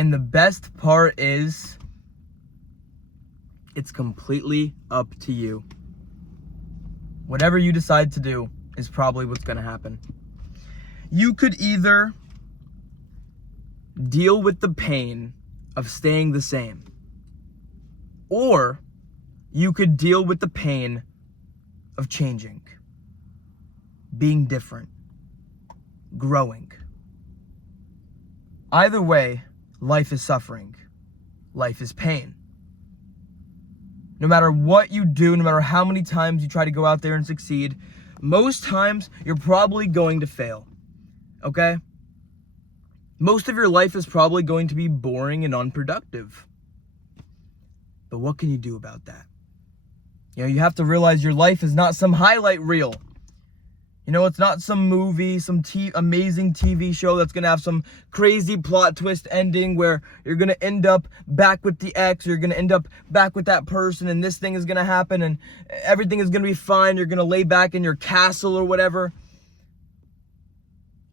And the best part is, it's completely up to you. Whatever you decide to do is probably what's going to happen. You could either deal with the pain of staying the same, or you could deal with the pain of changing, being different, growing. Either way, life is suffering. Life is pain. No matter what you do, no matter how many times you try to go out there and succeed, most times you're probably going to fail. Okay? Most of your life is probably going to be boring and unproductive. But what can you do about that? You know, you have to realize your life is not some highlight reel. You know, it's not some movie, some amazing TV show that's going to have some crazy plot twist ending where you're going to end up back with the ex, or you're going to end up back with that person, and this thing is going to happen, and everything is going to be fine. You're going to lay back in your castle or whatever.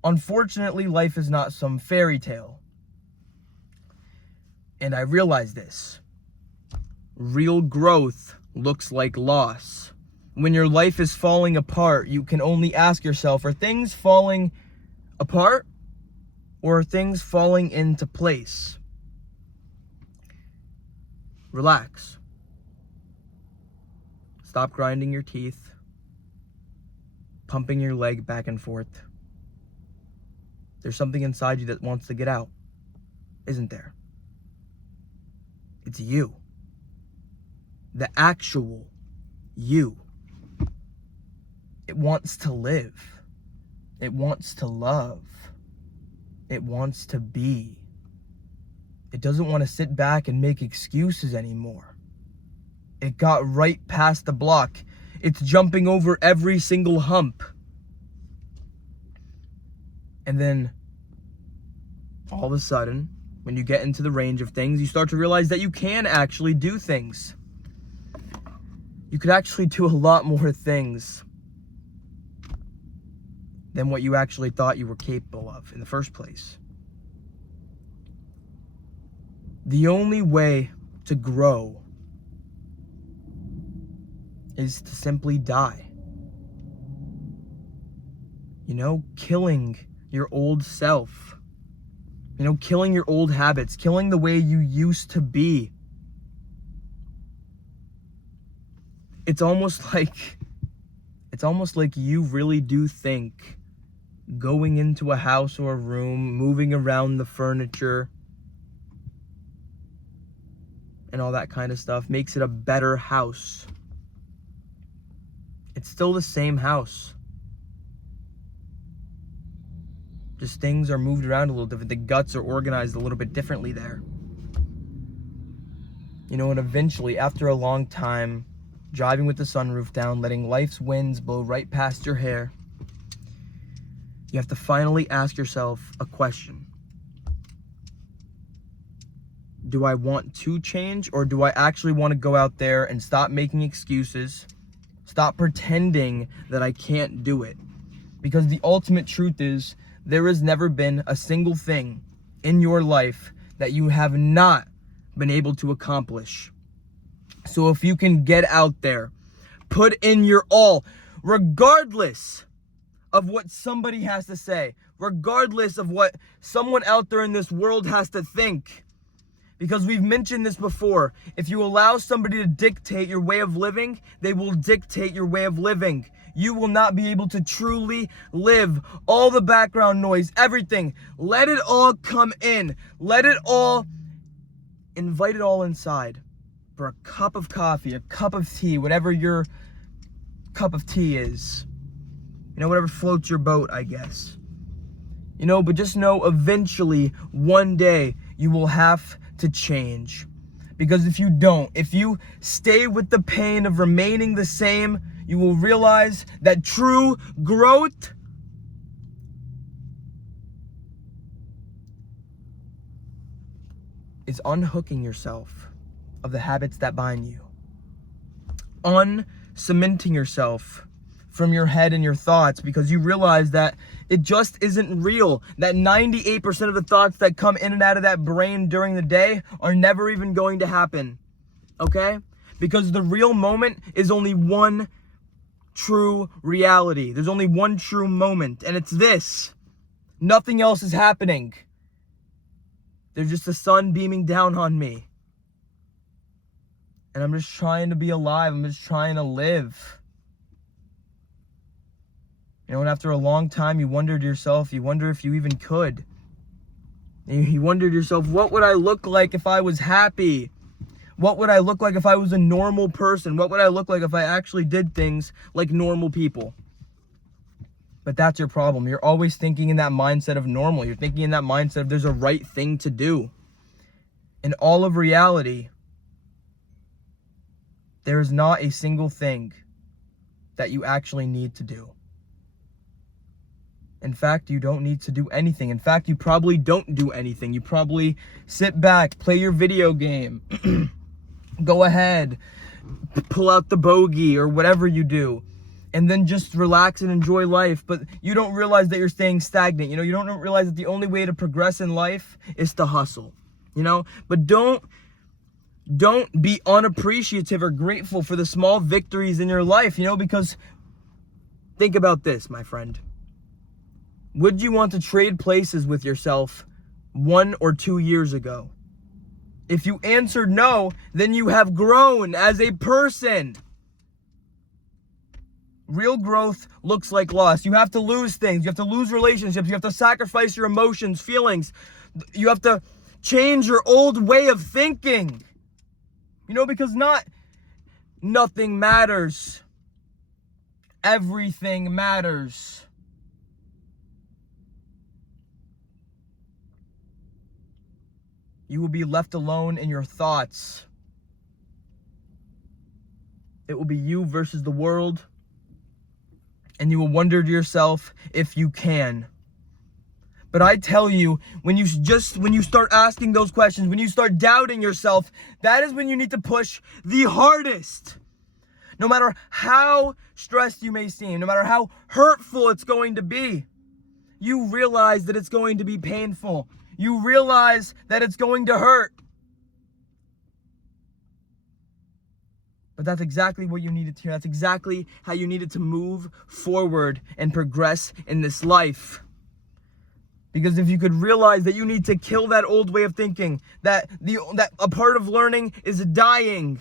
Unfortunately, life is not some fairy tale. And I realize this. Real growth looks like loss. When your life is falling apart, you can only ask yourself, are things falling apart or are things falling into place? Relax. Stop grinding your teeth, pumping your leg back and forth. There's something inside you that wants to get out, isn't there? It's you. The actual you. It wants to live. It wants to love. It wants to be. It doesn't want to sit back and make excuses anymore. It got right past the block. It's jumping over every single hump. And then, all of a sudden, when you get into the range of things, you start to realize that you can actually do things. You could actually do a lot more things than what you actually thought you were capable of in the first place. The only way to grow is to simply die. You know, killing your old self. You know, killing your old habits, killing the way you used to be. It's almost like you really do think going into a house or a room, moving around the furniture, and all that kind of stuff makes it a better house. It's still the same house. Just things are moved around a little different. The guts are organized a little bit differently there. You know, and eventually, after a long time, driving with the sunroof down, letting life's winds blow right past your hair, you have to finally ask yourself a question. Do I want to change, or do I actually want to go out there and stop making excuses, stop pretending that I can't do it? Because the ultimate truth is, there has never been a single thing in your life that you have not been able to accomplish. So if you can get out there, put in your all, regardless of what somebody has to say, regardless of what someone out there in this world has to think. Because we've mentioned this before, if you allow somebody to dictate your way of living, they will dictate your way of living. You will not be able to truly live. All the background noise, everything, let it all come in. Let it all, invite it all inside. For a cup of coffee, a cup of tea, whatever your cup of tea is. You know, whatever floats your boat, I guess. You know, but just know eventually, one day, you will have to change. Because if you don't, if you stay with the pain of remaining the same, you will realize that true growth is unhooking yourself of the habits that bind you. Uncementing yourself from your head and your thoughts, because you realize that it just isn't real. That 98% of the thoughts that come in and out of that brain during the day are never even going to happen. Okay? Because the real moment is only one true reality. There's only one true moment, and it's this. Nothing else is happening. There's just the sun beaming down on me. And I'm just trying to be alive. I'm just trying to live. You know, and after a long time, you wonder to yourself, you wonder if you even could. And you wonder to yourself, what would I look like if I was happy? What would I look like if I was a normal person? What would I look like if I actually did things like normal people? But that's your problem. You're always thinking in that mindset of normal. You're thinking in that mindset of there's a right thing to do. In all of reality, there is not a single thing that you actually need to do. In fact, you don't need to do anything. In fact, you probably don't do anything. You probably sit back, play your video game, go ahead, pull out the bogey or whatever you do, and then just relax and enjoy life. But you don't realize that you're staying stagnant. You know, you don't realize that the only way to progress in life is to hustle, you know? But don't be unappreciative or grateful for the small victories in your life, you know, because think about this, my friend. Would you want to trade places with yourself 1 or 2 years ago? If you answered no, then you have grown as a person. Real growth looks like loss. You have to lose things. You have to lose relationships. You have to sacrifice your emotions, feelings. You have to change your old way of thinking. You know, because nothing matters. Everything matters. You will be left alone in your thoughts. It will be you versus the world. And you will wonder to yourself if you can. But I tell you, when you start asking those questions, when you start doubting yourself, that is when you need to push the hardest. No matter how stressed you may seem, no matter how hurtful it's going to be, you realize that it's going to be painful. You realize that it's going to hurt. But that's exactly what you needed to hear. That's exactly how you needed to move forward and progress in this life. Because if you could realize that you need to kill that old way of thinking, that a part of learning is dying,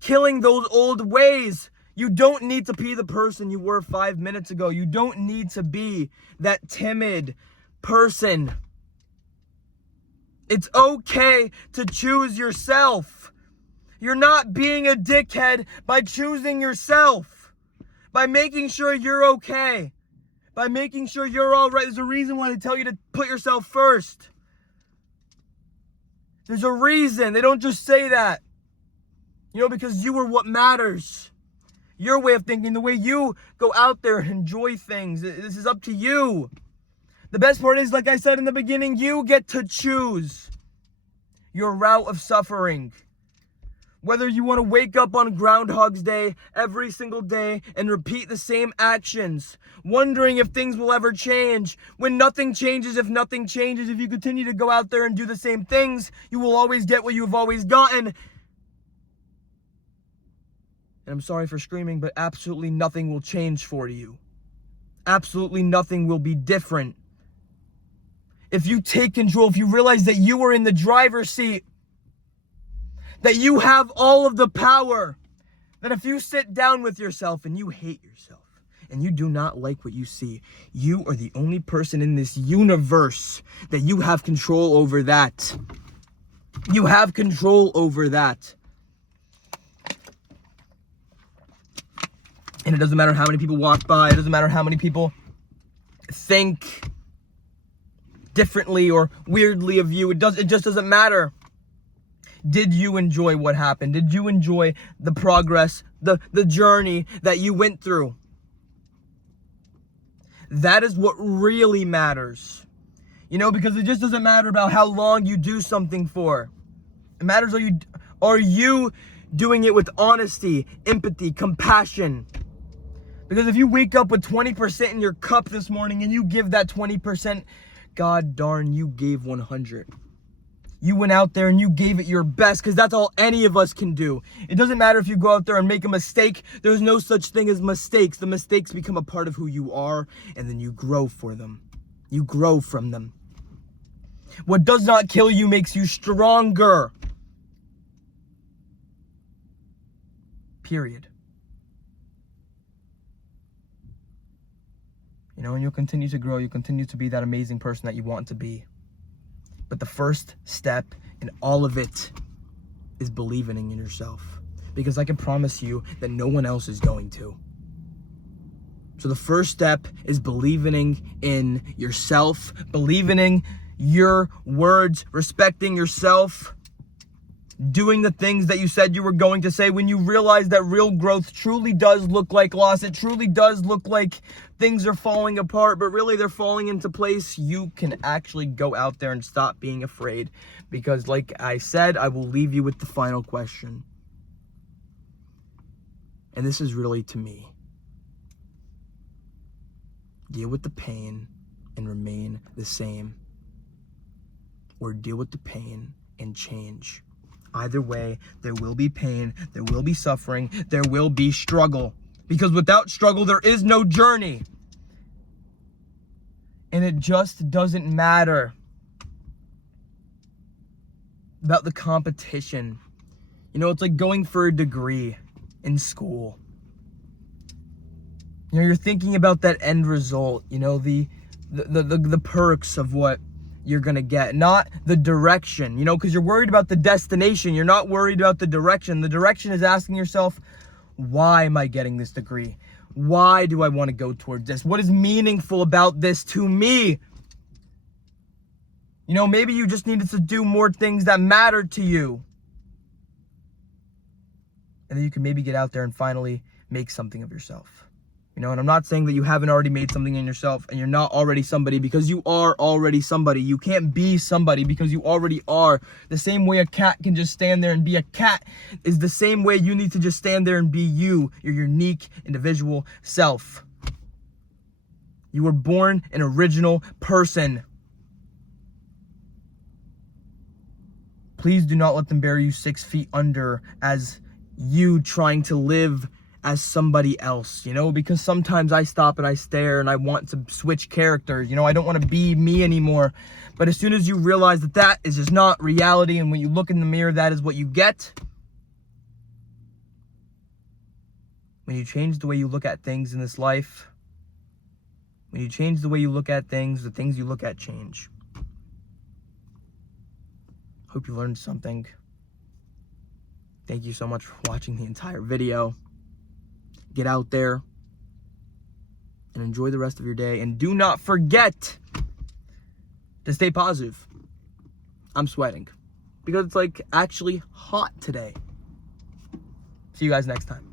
killing those old ways. You don't need to be the person you were 5 minutes ago. You don't need to be that timid person. It's okay to choose yourself. You're not being a dickhead by choosing yourself, by making sure you're okay, by making sure you're all right. There's a reason why they tell you to put yourself first. There's a reason. They don't just say that. You know, because you are what matters. Your way of thinking, the way you go out there and enjoy things, this is up to you. The best part is, like I said in the beginning, you get to choose your route of suffering. Whether you want to wake up on Groundhog's Day every single day and repeat the same actions, wondering if things will ever change. When nothing changes, if nothing changes, if you continue to go out there and do the same things, you will always get what you've always gotten. And I'm sorry for screaming, but absolutely nothing will change for you. Absolutely nothing will be different. If you take control, if you realize that you are in the driver's seat, that you have all of the power, that if you sit down with yourself and you hate yourself and you do not like what you see, you are the only person in this universe that you have control over that. You have control over that. And it doesn't matter how many people walk by, it doesn't matter how many people think differently or weirdly of you. It just doesn't matter. Did you enjoy what happened? Did you enjoy the progress, the journey that you went through? That is what really matters. You know, because it just doesn't matter about how long you do something for. It matters, are you doing it with honesty, empathy, compassion. Because if you wake up with 20% in your cup this morning and you give that 20%, God darn, you gave 100. You went out there and you gave it your best, because that's all any of us can do. It doesn't matter if you go out there and make a mistake. There's no such thing as mistakes. The mistakes become a part of who you are, and then you grow for them. You grow from them. What does not kill you makes you stronger. Period. You know, and you'll continue to grow. You'll continue to be that amazing person that you want to be. But the first step in all of it is believing in yourself. Because I can promise you that no one else is going to. So the first step is believing in yourself, believing in your words, respecting yourself, doing the things that you said you were going to say. When you realize that real growth truly does look like loss, it truly does look like things are falling apart, but really they're falling into place, you can actually go out there and stop being afraid. Because like I said, I will leave you with the final question. And this is really to me. Deal with the pain and remain the same, or deal with the pain and change. Either way, there will be pain, there will be suffering, there will be struggle. Because without struggle, there is no journey. And it just doesn't matter about the competition. You know, it's like going for a degree in school. You know, you're thinking about that end result, you know, the perks of what you're gonna get, not the direction, you know, because you're worried about the destination. You're not worried about the direction. The direction is asking yourself, why am I getting this degree? Why do I want to go towards this? What is meaningful about this to me? You know, maybe you just needed to do more things that mattered to you. And then you can maybe get out there and finally make something of yourself. You know, and I'm not saying that you haven't already made something in yourself and you're not already somebody, because you are already somebody. You can't be somebody because you already are. The same way a cat can just stand there and be a cat is the same way you need to just stand there and be you, your unique individual self. You were born an original person. Please do not let them bury you 6 feet under as you trying to live as somebody else, you know, because sometimes I stop and I stare and I want to switch characters. You know, I don't want to be me anymore. But as soon as you realize that that is just not reality, and when you look in the mirror, that is what you get. When you change the way you look at things in this life, when you change the way you look at things, the things you look at change. Hope you learned something. Thank you so much for watching the entire video. Get out there and enjoy the rest of your day. And do not forget to stay positive. I'm sweating because it's like actually hot today. See you guys next time.